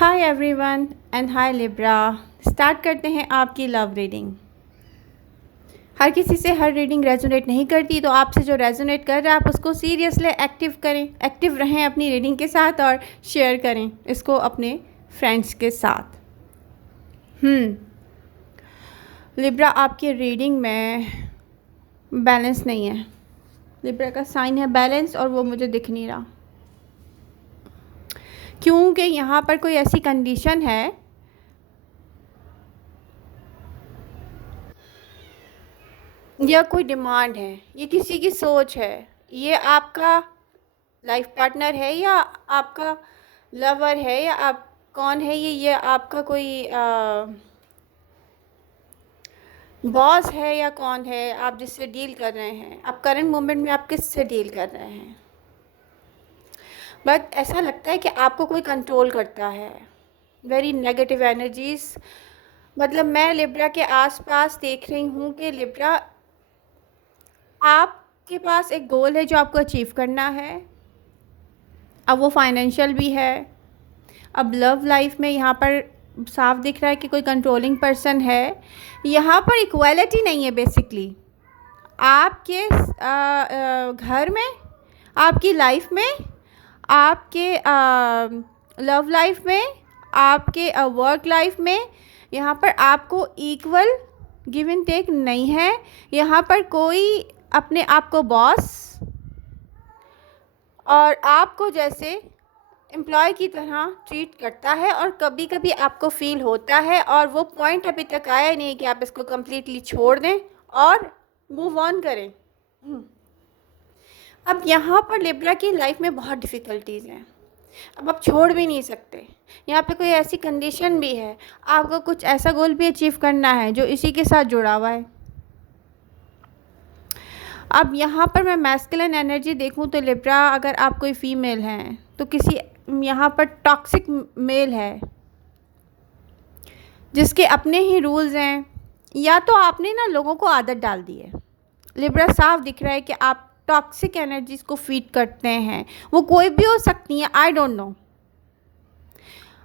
Hi everyone and hi Libra. Start करते हैं आपकी लव रीडिंग। हर किसी से हर रीडिंग रेजोनेट नहीं करती, तो आपसे जो रेजोनेट कर रहा है आप उसको सीरियसली एक्टिव करें, एक्टिव रहें अपनी रीडिंग के साथ और शेयर करें इसको अपने फ्रेंड्स के साथ। लिब्रा, आपकी रीडिंग में बैलेंस नहीं है। लिब्रा का साइन है बैलेंस और वो मुझे दिख नहीं रहा, क्योंकि यहाँ पर कोई ऐसी कंडीशन है या कोई डिमांड है, ये किसी की सोच है। ये आपका लाइफ पार्टनर है या आपका लवर है या आप कौन है, ये आपका कोई बॉस है या कौन है आप जिससे डील कर रहे हैं। आप करंट मोमेंट में आप किससे डील कर रहे हैं। बट ऐसा लगता है कि आपको कोई कंट्रोल करता है। वेरी नेगेटिव एनर्जीज, मतलब मैं लिब्रा के आसपास देख रही हूँ कि लिब्रा आपके पास एक गोल है जो आपको अचीव करना है। अब वो फाइनेंशियल भी है। अब लव लाइफ में यहाँ पर साफ दिख रहा है कि कोई कंट्रोलिंग पर्सन है। यहाँ पर इक्वालिटी नहीं है। बेसिकली आपके घर में, आपकी लाइफ में, आपके लव लाइफ में, आपके वर्क लाइफ में, यहाँ पर आपको इक्वल गिव एंड टेक नहीं है। यहाँ पर कोई अपने आप को बॉस और आपको जैसे एम्प्लॉय की तरह ट्रीट करता है, और कभी कभी आपको फील होता है, और वो पॉइंट अभी तक आया नहीं कि आप इसको कम्प्लीटली छोड़ दें और मूव ऑन करें। अब यहाँ पर लिब्रा की लाइफ में बहुत डिफ़िकल्टीज़ हैं। अब आप छोड़ भी नहीं सकते। यहाँ पे कोई ऐसी कंडीशन भी है, आपको कुछ ऐसा गोल भी अचीव करना है जो इसी के साथ जुड़ा हुआ है। अब यहाँ पर मैं मैस्कुलिन एनर्जी देखूँ तो लिब्रा, अगर आप कोई फीमेल हैं तो किसी यहाँ पर टॉक्सिक मेल है जिसके अपने ही रूल्स हैं, या तो आपने ना लोगों को आदत डाल दी है। लिब्रा साफ दिख रहा है कि आप टॉक्सिक एनर्जीज को फीड करते हैं। वो कोई भी हो सकती हैं, आई डोंट नो।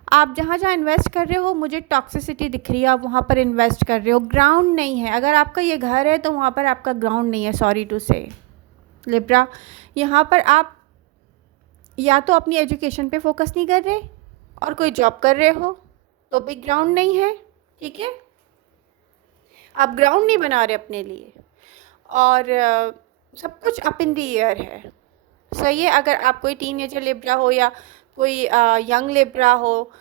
आप जहाँ जहाँ इन्वेस्ट कर रहे हो, मुझे टॉक्सिसिटी दिख रही है, आप वहाँ पर इन्वेस्ट कर रहे हो। ग्राउंड नहीं है। अगर आपका ये घर है तो वहाँ पर आपका ग्राउंड नहीं है। सॉरी टू से लिब्रा, यहाँ पर आप या तो अपनी एजुकेशन पे फोकस नहीं कर रहे, और कोई जॉब कर रहे हो तो भी ग्राउंड नहीं है। ठीक है, आप ग्राउंड नहीं बना रहे अपने लिए, और सब कुछ अप इन दी एयर है। सही है, अगर आप कोई टीनेजर लिब्रा हो या कोई यंग लिब्रा हो,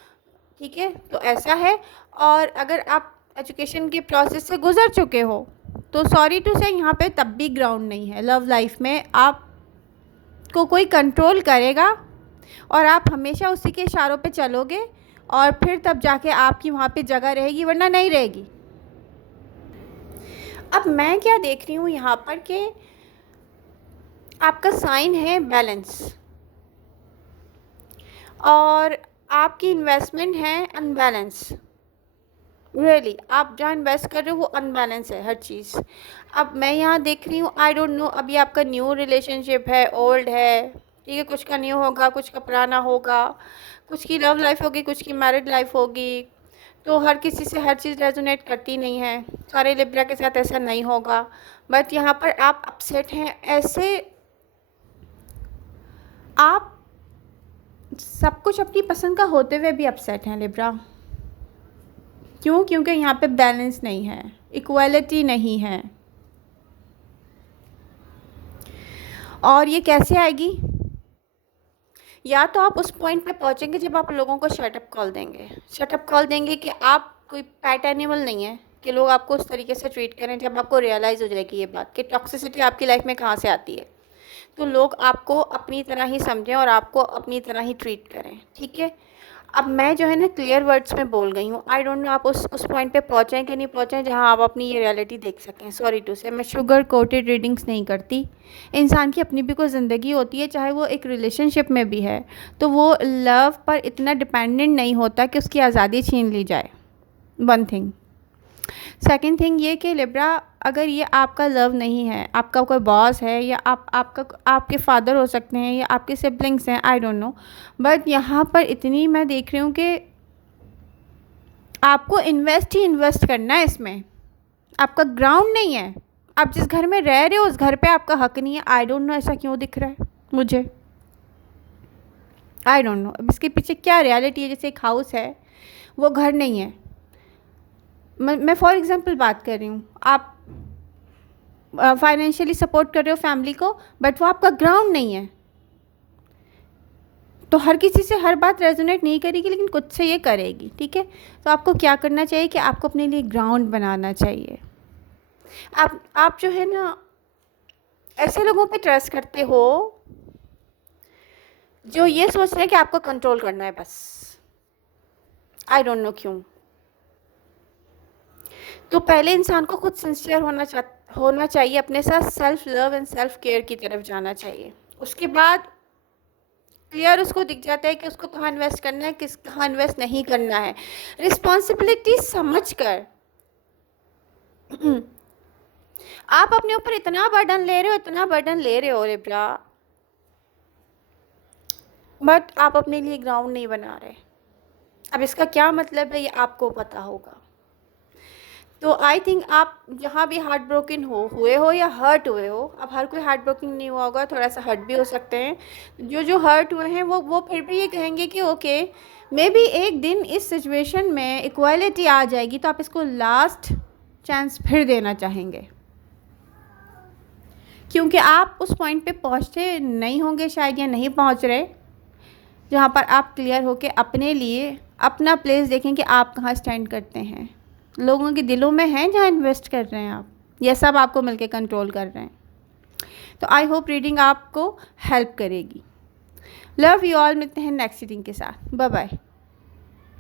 ठीक है, तो ऐसा है। और अगर आप एजुकेशन के प्रोसेस से गुज़र चुके हो तो सॉरी टू से यहाँ पे तब भी ग्राउंड नहीं है। लव लाइफ में आपको कोई कंट्रोल करेगा और आप हमेशा उसी के इशारों पे चलोगे, और फिर तब जाके आपकी वहाँ पे जगह रहेगी, वरना नहीं रहेगी। अब मैं क्या देख रही हूँ यहाँ पर कि आपका साइन है बैलेंस, और आपकी इन्वेस्टमेंट है अनबैलेंस। रियली आप जहाँ इन्वेस्ट कर रहे हो वो अनबैलेंस है हर चीज़। अब मैं यहाँ देख रही हूँ, आई डोंट नो अभी आपका न्यू रिलेशनशिप है, ओल्ड है, ठीक है, कुछ का न्यू होगा, कुछ का पुराना होगा, कुछ की लव लाइफ होगी, कुछ की मैरिड लाइफ होगी। तो हर किसी से हर चीज़ रेजोनेट करती नहीं है। सारे लिब्रा के साथ ऐसा नहीं होगा। बट यहाँ पर आप अपसेट हैं। ऐसे आप सब कुछ अपनी पसंद का होते हुए भी अपसेट हैं लिब्रा। क्यों? क्योंकि यहाँ पे बैलेंस नहीं है, इक्वालिटी नहीं है। और ये कैसे आएगी? या तो आप उस पॉइंट पे पहुँचेंगे जब आप लोगों को शटअप कॉल देंगे। शटअप कॉल देंगे कि आप कोई पैट एनिमल नहीं है कि लोग आपको उस तरीके से ट्रीट करें। जब आपको रियलाइज़ हो जाएगी ये बात कि टॉक्सिसिटी आपकी लाइफ में कहाँ से आती है, तो लोग आपको अपनी तरह ही समझें और आपको अपनी तरह ही ट्रीट करें। ठीक है, अब मैं जो है ना क्लियर वर्ड्स में बोल गई हूँ। आई डोंट नो आप उस पॉइंट पे पहुँचें कि नहीं पहुँचें जहाँ आप अपनी ये रियलिटी देख सकें। सॉरी टू से, मैं शुगर कोटेड रीडिंग्स नहीं करती। इंसान की अपनी भी कोई ज़िंदगी होती है, चाहे वो एक रिलेशनशिप में भी है, तो वो लव पर इतना डिपेंडेंट नहीं होता कि उसकी आज़ादी छीन ली जाए। One thing. सेकंड थिंग ये कि लिब्रा, अगर ये आपका लव नहीं है, आपका कोई बॉस है, या आपके फादर हो सकते हैं, या आपके सिबलिंग्स हैं, आई डोंट नो। बट यहाँ पर इतनी मैं देख रही हूँ कि आपको इन्वेस्ट ही इन्वेस्ट करना है इसमें, आपका ग्राउंड नहीं है। आप जिस घर में रह रहे हो उस घर पे आपका हक नहीं है। आई डोंट नो ऐसा क्यों दिख रहा है मुझे, आई डोंट नो अब इसके पीछे क्या रियलिटी है। जैसे एक हाउस है वो घर नहीं है, मैं फॉर एग्जांपल बात कर रही हूँ। आप फाइनेंशियली सपोर्ट कर रहे हो फैमिली को, बट वो आपका ग्राउंड नहीं है। तो हर किसी से हर बात रेजोनेट नहीं करेगी, लेकिन कुछ से ये करेगी, ठीक है। तो आपको क्या करना चाहिए कि आपको अपने लिए ग्राउंड बनाना चाहिए। आप जो है ना ऐसे लोगों पे ट्रस्ट करते हो जो ये सोच रहे हैं कि आपको कंट्रोल करना है बस। आई डोंट नो क्यों। तो पहले इंसान को खुद सिंसियर होना चाहिए अपने साथ, self love and self care की तरफ जाना चाहिए। उसके बाद क्लियर उसको दिख जाता है कि उसको कहाँ इन्वेस्ट करना है, कहाँ इन्वेस्ट नहीं करना है। रिस्पॉन्सिबिलिटी समझ कर आप अपने ऊपर इतना बर्डन ले रहे हो लिब्रा, बट आप अपने लिए ग्राउंड नहीं बना रहे। अब इसका क्या मतलब है ये आपको पता होगा। तो आई थिंक आप जहाँ भी हार्ट ब्रोकन हुए हो या हर्ट हुए हो, अब हर कोई हार्ट ब्रोकन नहीं हुआ होगा, थोड़ा सा हर्ट भी हो सकते हैं। जो हर्ट हुए हैं वो फिर भी ये कहेंगे कि ओके मे बी एक दिन इस सिचुएशन में इक्वालिटी आ जाएगी, तो आप इसको लास्ट चांस फिर देना चाहेंगे, क्योंकि आप उस पॉइंट पे पहुँचते नहीं होंगे शायद, या नहीं पहुँच रहे जहाँ पर आप क्लियर होके अपने लिए अपना प्लेस देखें कि आप कहाँ स्टैंड करते हैं। लोगों के दिलों में हैं जहाँ इन्वेस्ट कर रहे हैं आप, ये सब आपको मिलके कंट्रोल कर रहे हैं। तो आई होप रीडिंग आपको हेल्प करेगी। लव यू ऑल, मिलते हैं नेक्स्ट रीडिंग के साथ। Bye bye.